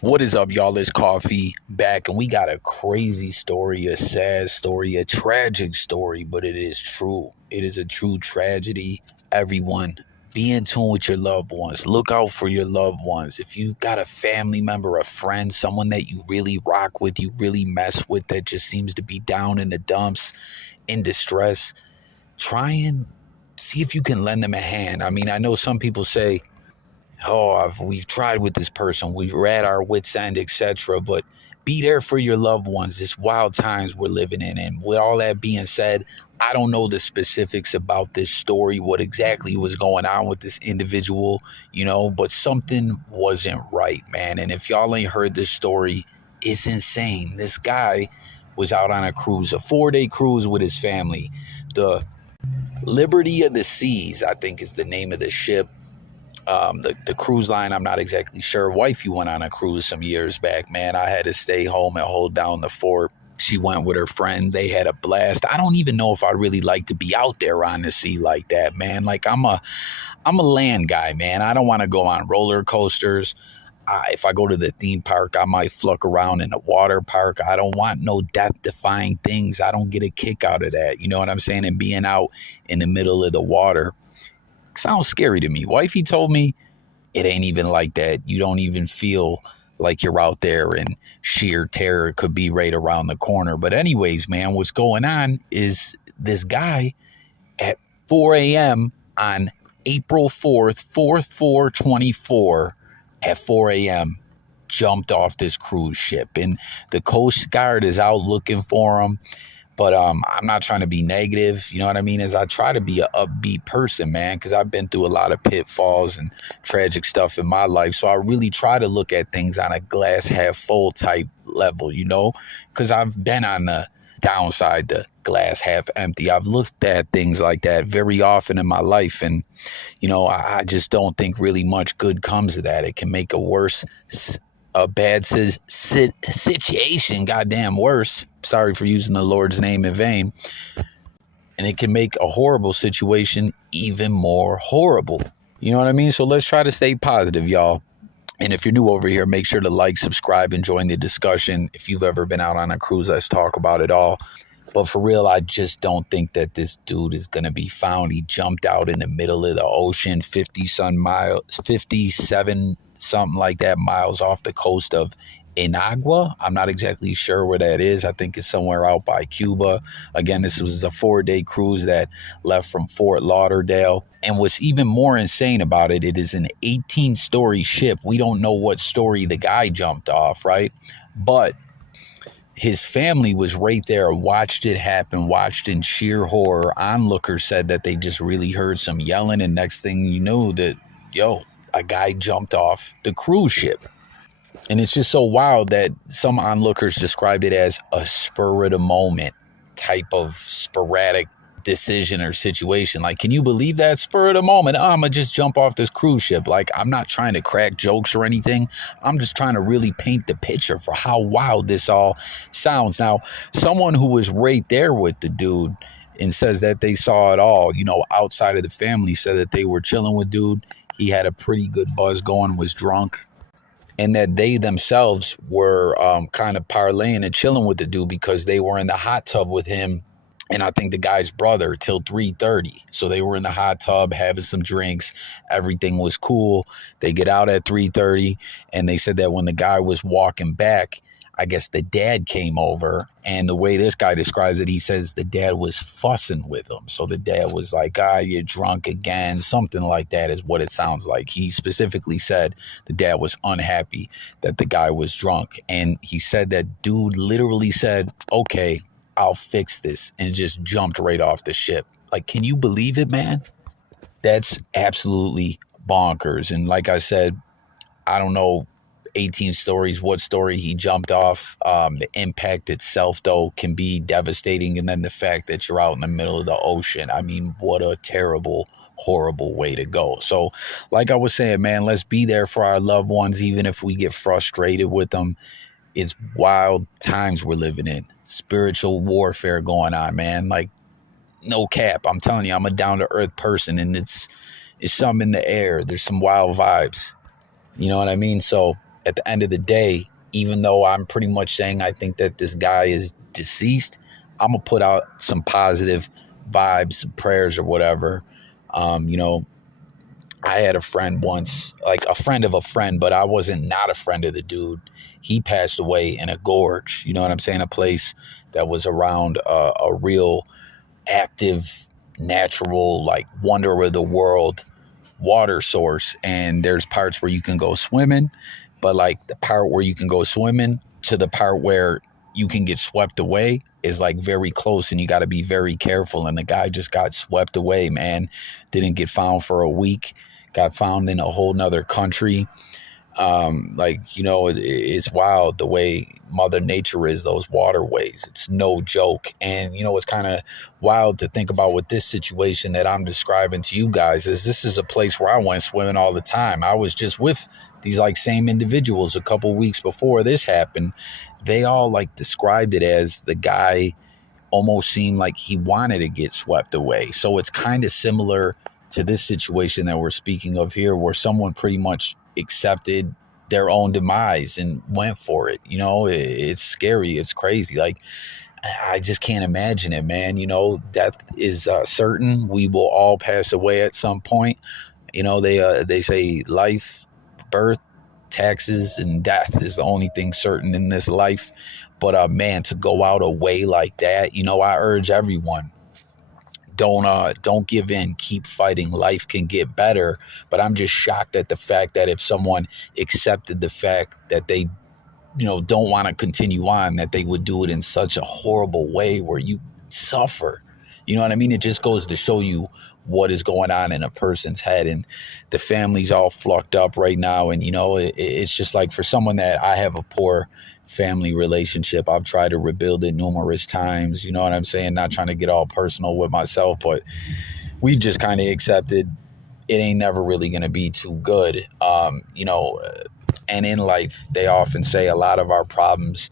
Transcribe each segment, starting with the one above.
What is up, y'all? It's Coffee back, and we got a crazy story, a sad story, a tragic story, but it is true. It is a true tragedy. Everyone, be in tune with your loved ones. Look out for your loved ones. If you got a family member, a friend, someone that you really rock with, you really mess with, that just seems to be down in the dumps, in distress, try and see if you can lend them a hand. I mean, I know some people say, we've tried with this person, we've at our wits end, etc. But be there for your loved ones. It's wild times we're living in. And with all that being said, I don't know the specifics about this story, what exactly was going on with this individual, but something wasn't right, man. And if y'all ain't heard this story, it's insane. This guy was out on a cruise, a 4-day cruise with his family. The Liberty of the Seas, I think, is the name of the ship. The cruise line, I'm not exactly sure. Wifey went on a cruise some years back, man. I had to stay home and hold down the fort. She went with her friend. They had a blast. I don't even know if I'd really like to be out there on the sea like that, man. Like I'm a land guy, man. I don't want to go on roller coasters. If I go to the theme park, I might fluck around in the water park. I don't want no death-defying things. I don't get a kick out of that. You know what I'm saying? And being out in the middle of the water sounds scary to me. Wifey told me it ain't even like that. You don't even feel like you're out there, and sheer terror could be right around the corner. But anyways, man, what's going on is this guy at 4 a.m. on April 4th, 4/4/24 at 4 a.m. jumped off this cruise ship, and the Coast Guard is out looking for him. But I'm not trying to be negative, you know what I mean? As I try to be an upbeat person, man, because I've been through a lot of pitfalls and tragic stuff in my life. So I really try to look at things on a glass half full type level, because I've been on the downside, the glass half empty. I've looked at things like that very often in my life. And, I just don't think really much good comes of that. It can make a bad situation goddamn worse. Sorry for using the Lord's name in vain. And it can make a horrible situation even more horrible. You know what I mean? So let's try to stay positive, y'all. And if you're new over here, make sure to like, subscribe, and join the discussion. If you've ever been out on a cruise, let's talk about it all. But for real, I just don't think that this dude is going to be found. He jumped out in the middle of the ocean, 57 something like that miles off the coast of Inagua. I'm not exactly sure where that is. I think it's somewhere out by Cuba. Again, this was a 4-day cruise that left from Fort Lauderdale. And what's even more insane about it, it is an 18-story ship. We don't know what story the guy jumped off, right? But his family was right there, watched it happen, watched in sheer horror. Onlookers said that they just really heard some yelling, and next thing you know, a guy jumped off the cruise ship. And it's just so wild that some onlookers described it as a spur of the moment type of sporadic decision or situation. Like, can you believe that? Spur of the moment, I'm gonna just jump off this cruise ship. Like, I'm not trying to crack jokes or anything. I'm just trying to really paint the picture for how wild this all sounds. Now, someone who was right there with the dude and says that they saw it all, outside of the family, said that they were chilling with dude. He had a pretty good buzz going, was drunk, and that they themselves were kind of parlaying and chilling with the dude because they were in the hot tub with him and I think the guy's brother till 3:30. So they were in the hot tub having some drinks. Everything was cool. They get out at 3:30, and they said that when the guy was walking back, I guess the dad came over, and the way this guy describes it, he says the dad was fussing with him. So the dad was like, you're drunk again. Something like that is what it sounds like. He specifically said the dad was unhappy that the guy was drunk. And he said that dude literally said, okay, I'll fix this, and just jumped right off the ship. Like, can you believe it, man? That's absolutely bonkers. And like I said, I don't know 18 stories, what story he jumped off. The impact itself, though, can be devastating. And then the fact that you're out in the middle of the ocean. I mean, what a terrible, horrible way to go. So like I was saying, man, let's be there for our loved ones, even if we get frustrated with them. It's wild times we're living in. Spiritual warfare going on, man. Like, no cap. I'm telling you, I'm a down-to-earth person, and it's something in the air. There's some wild vibes. You know what I mean? So at the end of the day, even though I'm pretty much saying I think that this guy is deceased, I'm going to put out some positive vibes, some prayers or whatever. You know, I had a friend once, like a friend of a friend, but I wasn't not a friend of the dude. He passed away in a gorge, you know what I'm saying? A place that was around a real active, natural, like wonder of the world water source. And there's parts where you can go swimming, but like the part where you can go swimming to the part where you can get swept away is like very close, and you got to be very careful. And the guy just got swept away, man. Didn't get found for a week, got found in a whole nother country. Like, you know, it's wild the way Mother Nature is, those waterways. It's no joke. And, you know, it's kind of wild to think about with this situation that I'm describing to you guys is this is a place where I went swimming all the time. I was just with these like same individuals a couple weeks before this happened. They all like described it as the guy almost seemed like he wanted to get swept away. So it's kind of similar to this situation that we're speaking of here, where someone pretty much accepted their own demise and went for it. You know, it's scary. It's crazy. Like, I just can't imagine it, man. You know, death is certain. We will all pass away at some point. You know, they say life, birth, taxes, and death is the only thing certain in this life. But man, to go out a way like that, you know, I urge everyone, don't give in, keep fighting. Life can get better. But I'm just shocked at the fact that if someone accepted the fact that they, you know, don't want to continue on, that they would do it in such a horrible way where you suffer. You know what I mean? It just goes to show you what is going on in a person's head. And the family's all flucked up right now. And, you know, it's just like, for someone that I have a poor family relationship, I've tried to rebuild it numerous times. You know what I'm saying? Not trying to get all personal with myself, but we've just kind of accepted it ain't never really going to be too good. You know, and in life, they often say a lot of our problems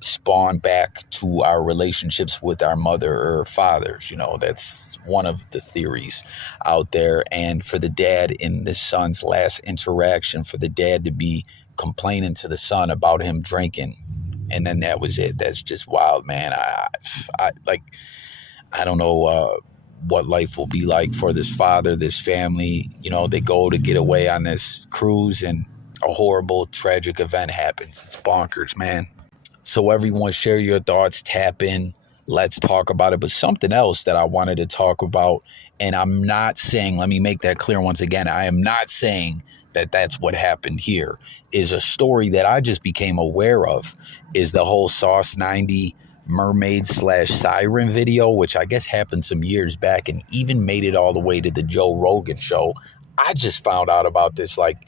spawn back to our relationships with our mother or fathers. You know, that's one of the theories out there. And for the dad in the son's last interaction, for the dad to be complaining to the son about him drinking, and then that was it. That's just wild, man. I don't know what life will be like for this father, this family. You know, they go to get away on this cruise and a horrible, tragic event happens. It's bonkers, man. So everyone, share your thoughts, tap in, let's talk about it. But something else that I wanted to talk about, and I'm not saying, let me make that clear once again, I am not saying that that's what happened here, is a story that I just became aware of, is the whole Sauce 90 mermaid / siren video, which I guess happened some years back and even made it all the way to the Joe Rogan show. I just found out about this like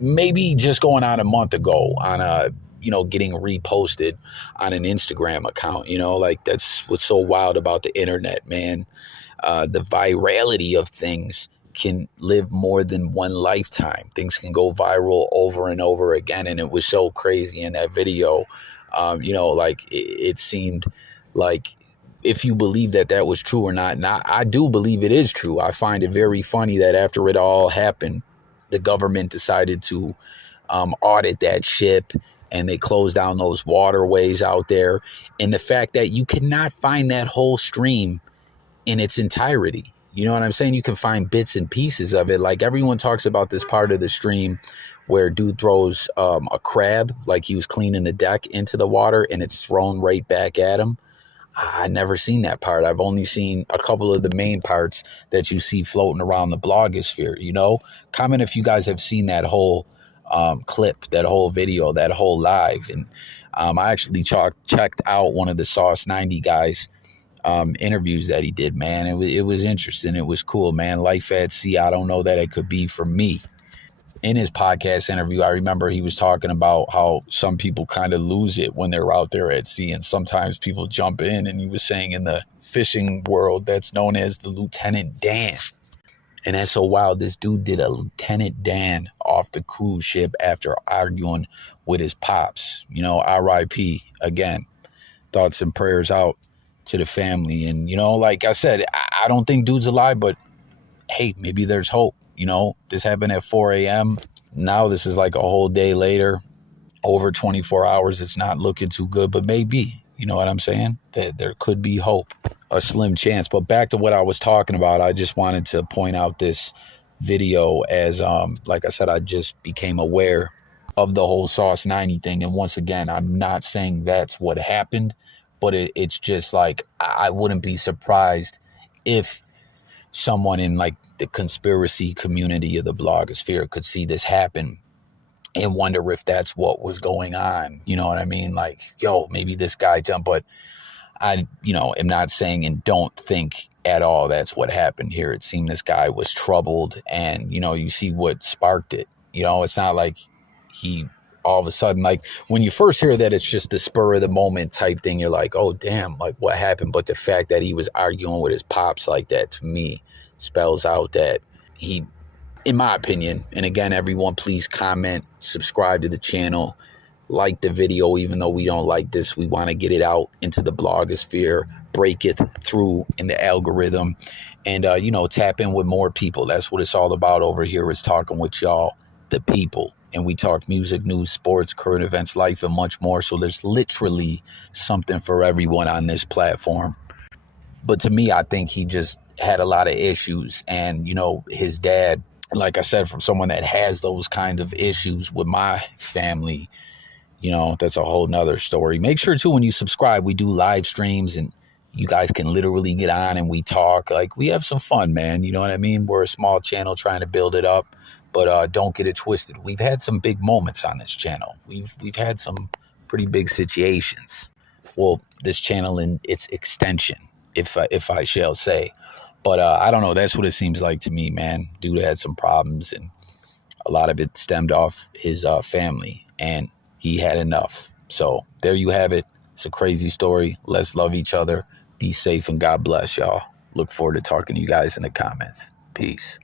maybe just going on a month ago on a, you know, getting reposted on an Instagram account. You know, like, that's what's so wild about the internet, man. The virality of things can live more than one lifetime. Things can go viral over and over again. And it was so crazy in that video. You know, like it seemed like, if you believe that that was true or not, and I do believe it is true. I find it very funny that after it all happened, the government decided to audit that ship, and they closed down those waterways out there. And the fact that you cannot find that whole stream in its entirety. You know what I'm saying? You can find bits and pieces of it. Like, everyone talks about this part of the stream where dude throws a crab, like he was cleaning the deck, into the water, and it's thrown right back at him. I never seen that part. I've only seen a couple of the main parts that you see floating around the blogosphere. You know, comment if you guys have seen that whole clip, that whole video, that whole live. And I actually checked out one of the Sauce 90 guys interviews that he did, man. It was interesting. It was cool, man. Life at sea, I don't know that it could be for me. In his podcast interview, I remember he was talking about how some people kind of lose it when they're out there at sea, and sometimes people jump in. And he was saying in the fishing world, that's known as the Lieutenant Dan. And that's so wild. This dude did a Lieutenant Dan off the cruise ship after arguing with his pops. You know, RIP again. Thoughts and prayers out to the family. And, you know, like I said, I don't think dude's alive, but hey, maybe there's hope. You know, this happened at 4 a.m. Now this is like a whole day later, over 24 hours. It's not looking too good, but maybe, you know what I'm saying? That there could be hope, a slim chance. But back to what I was talking about, I just wanted to point out this video as, like I said, I just became aware of the whole Sauce 90 thing. And once again, I'm not saying that's what happened, but it's just like, I wouldn't be surprised if someone in like the conspiracy community of the blogosphere could see this happen and wonder if that's what was going on. You know what I mean? Like, yo, maybe this guy jumped, but I, you know, am not saying and don't think at all that's what happened here. It seemed this guy was troubled, and, you know, you see what sparked it. You know, it's not like he all of a sudden, like when you first hear that it's just the spur of the moment type thing, you're like, oh, damn, like what happened? But the fact that he was arguing with his pops like that, to me, spells out that he, in my opinion, and again, everyone, please comment, subscribe to the channel, like the video, even though we don't like this. We want to get it out into the blogosphere, break it through in the algorithm, and, you know, tap in with more people. That's what it's all about over here, is talking with y'all, the people. And we talk music, news, sports, current events, life, and much more. So there's literally something for everyone on this platform. But to me, I think he just had a lot of issues. And, you know, his dad, like I said, from someone that has those kinds of issues with my family, you know, that's a whole nother story. Make sure, too, when you subscribe, we do live streams and you guys can literally get on and we talk. Like, we have some fun, man. You know what I mean? We're a small channel trying to build it up. But don't get it twisted. We've had some big moments on this channel. We've had some pretty big situations. Well, this channel in its extension, if I shall say. But I don't know. That's what it seems like to me, man. Dude had some problems, and a lot of it stemmed off his family, and he had enough. So there you have it. It's a crazy story. Let's love each other. Be safe, and God bless y'all. Look forward to talking to you guys in the comments. Peace.